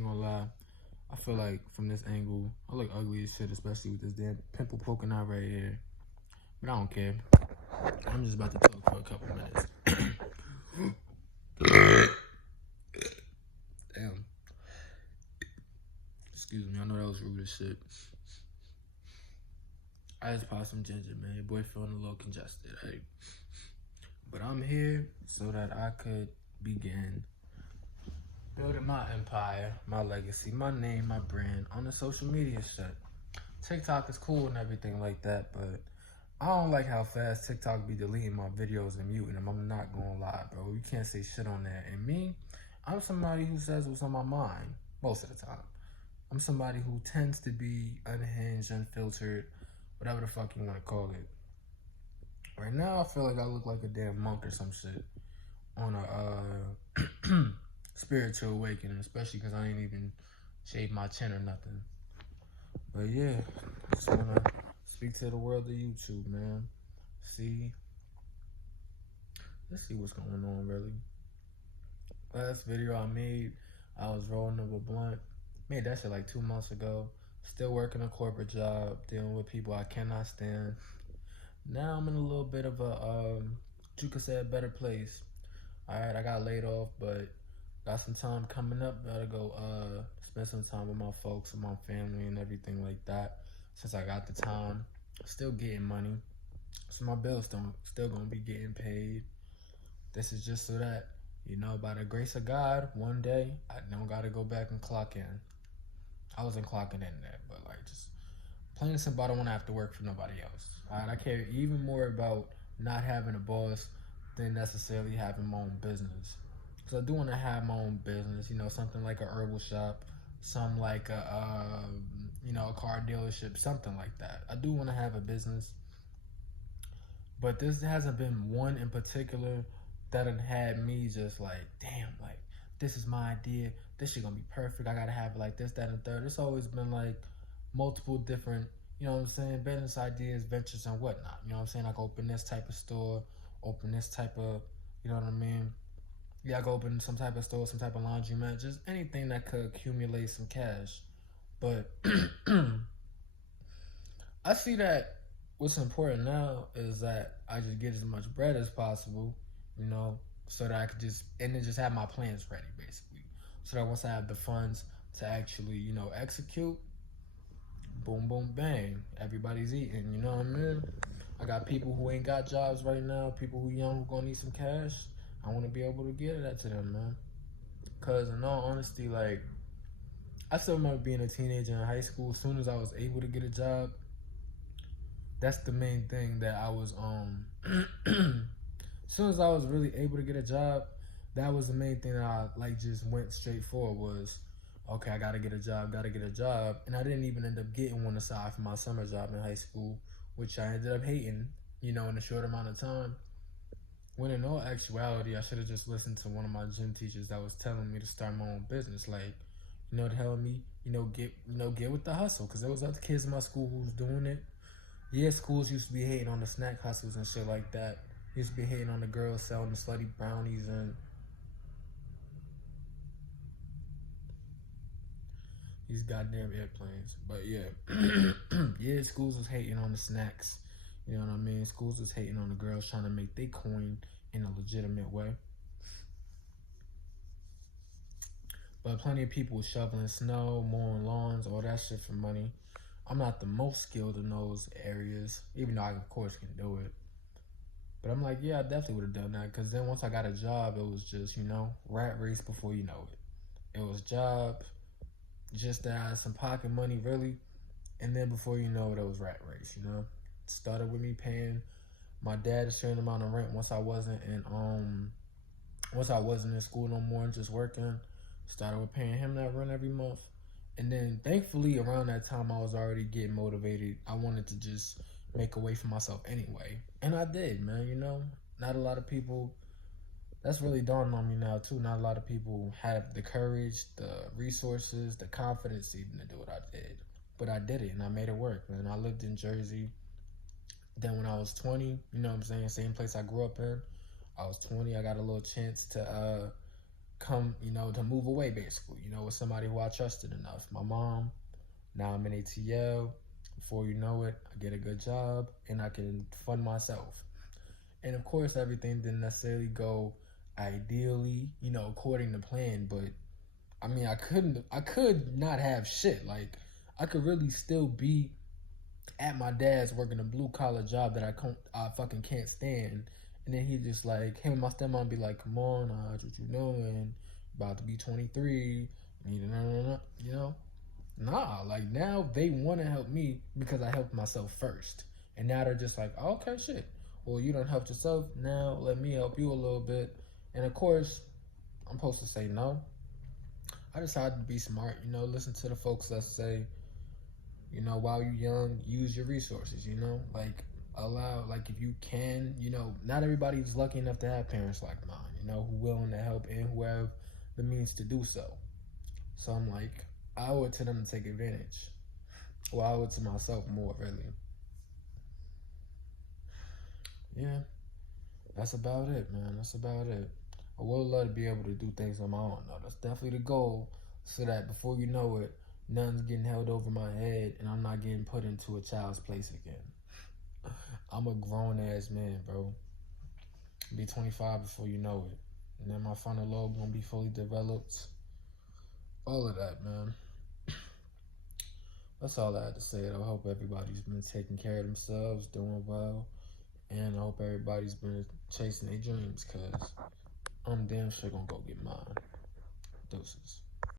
ain't gonna lie. I feel like from this angle, I look ugly as shit, especially with this damn pimple poking out right here. But I don't care. I'm just about to talk for a couple minutes. Damn. Excuse me, I know that was rude as shit. I just popped some ginger, man. Your boy feeling a little congested, hey. But I'm here so that I could begin building my empire, my legacy, my name, my brand on the social media shit. TikTok is cool and everything like that, but I don't like how fast TikTok be deleting my videos and muting them. I'm not gonna lie, bro. You can't say shit on there. And me, I'm somebody who says what's on my mind most of the time. I'm somebody who tends to be unhinged, unfiltered, whatever the fuck you want to call it. Right now, I feel like I look like a damn monk or some shit on a spiritual awakening, especially because I ain't even shaved my chin or nothing. But yeah, just wanna speak to the world of YouTube, man. Let's see what's going on, really. Last video I made, I was rolling up a blunt. Made that shit like 2 months ago. Still working a corporate job, dealing with people I cannot stand. Now I'm in a little bit of a, you could say a better place. Alright, I got laid off, but got some time coming up. Gotta go spend some time with my folks and my family and everything like that. Since I got the time, still getting money. So my bills still gonna be getting paid. This is just so that, you know, by the grace of God, one day I don't gotta go back and clock in. I wasn't clocking in there, but like just plain and simple, I don't wanna have to work for nobody else. Alright, I care even more about not having a boss than necessarily having my own business. Because I do want to have my own business, you know, something like a herbal shop, something like a car dealership, something like that. I do want to have a business, but this hasn't been one in particular that had me just like, damn, like, this is my idea. This shit gonna be perfect. I gotta have it like this, that, and third. It's always been like multiple different, you know what I'm saying, business ideas, ventures, and whatnot. You know what I'm saying? I could open this type of store, open this type of, you know what I mean? Yeah, I could open some type of store, some type of laundromat, just anything that could accumulate some cash. But I see that what's important now is that I just get as much bread as possible, you know, so that I could just, and then just have my plans ready, basically. So that once I have the funds to actually, you know, execute, boom, boom, bang, everybody's eating, you know what I mean? I got people who ain't got jobs right now, people who young who gonna need some cash. I want to be able to give that to them, man. Because in all honesty, like, I still remember being a teenager in high school. As soon as I was able to get a job, that's the main thing that I was, as soon as I was really able to get a job, that was the main thing that I, like, just went straight for was, okay, I gotta get a job. And I didn't even end up getting one aside from my summer job in high school, which I ended up hating, you know, in a short amount of time. When in all actuality, I should have just listened to one of my gym teachers that was telling me to start my own business. Like, you know, telling me, get with the hustle. Because there was other kids in my school who was doing it. Yeah, schools used to be hating on the snack hustles and shit like that. Used to be hating on the girls selling the slutty brownies and these goddamn airplanes. But yeah, yeah, schools was hating on the snacks. You know what I mean? Schools was hating on the girls trying to make their coin in a legitimate way. But plenty of people shoveling snow, mowing lawns, all that shit for money. I'm not the most skilled in those areas, even though I, of course, can do it. But I'm like, yeah, I definitely would have done that. Because then once I got a job, it was just, you know, rat race before you know it. It was job, just to have some pocket money, really. And then before you know it was rat race, you know. It started with me paying my dad a certain amount of rent once I wasn't in school no more and just working. Started with paying him that rent every month. And then thankfully around that time I was already getting motivated. I wanted to just make a way for myself anyway. And I did, man, you know. Not a lot of people, that's really dawned on me now too. Not a lot of people have the courage, the resources, the confidence even to do what I did. But I did it and I made it work, man. I lived in Jersey. Then when I was 20, you know what I'm saying, same place I grew up in. I was 20, I got a little chance to come, to move away basically, with somebody who I trusted enough. My mom, now I'm in ATL. Before you know it, I get a good job and I can fund myself. And of course, everything didn't necessarily go ideally, according to plan, but I mean, I could not have shit. Like, I could really still be at my dad's working a blue collar job that I fucking can't stand. And then he just like, him and my stepmom be like, come on, what you doing? About to be 23. You know? Nah, like now they want to help me because I helped myself first. And now they're just like, oh, okay, shit. Well, you done helped yourself. Now let me help you a little bit. And of course, I'm supposed to say no. I decided to be smart, listen to the folks that say, while you're young, use your resources, like allow, like if you can, not everybody's lucky enough to have parents like mine, who willing to help and who have the means to do so. So I'm like, I owe it to them to take advantage. Well, I owe it to myself more, really. Yeah, that's about it, man. That's about it. I would love to be able to do things on my own, though. That's definitely the goal, so that before you know it, nothing's getting held over my head and I'm not getting put into a child's place again. I'm a grown ass man, bro. Be 25 before you know it. And then my frontal lobe gonna be fully developed. All of that, man. That's all I had to say. I hope everybody's been taking care of themselves, doing well. And I hope everybody's been chasing their dreams, because I'm damn sure gonna go get mine. Doses.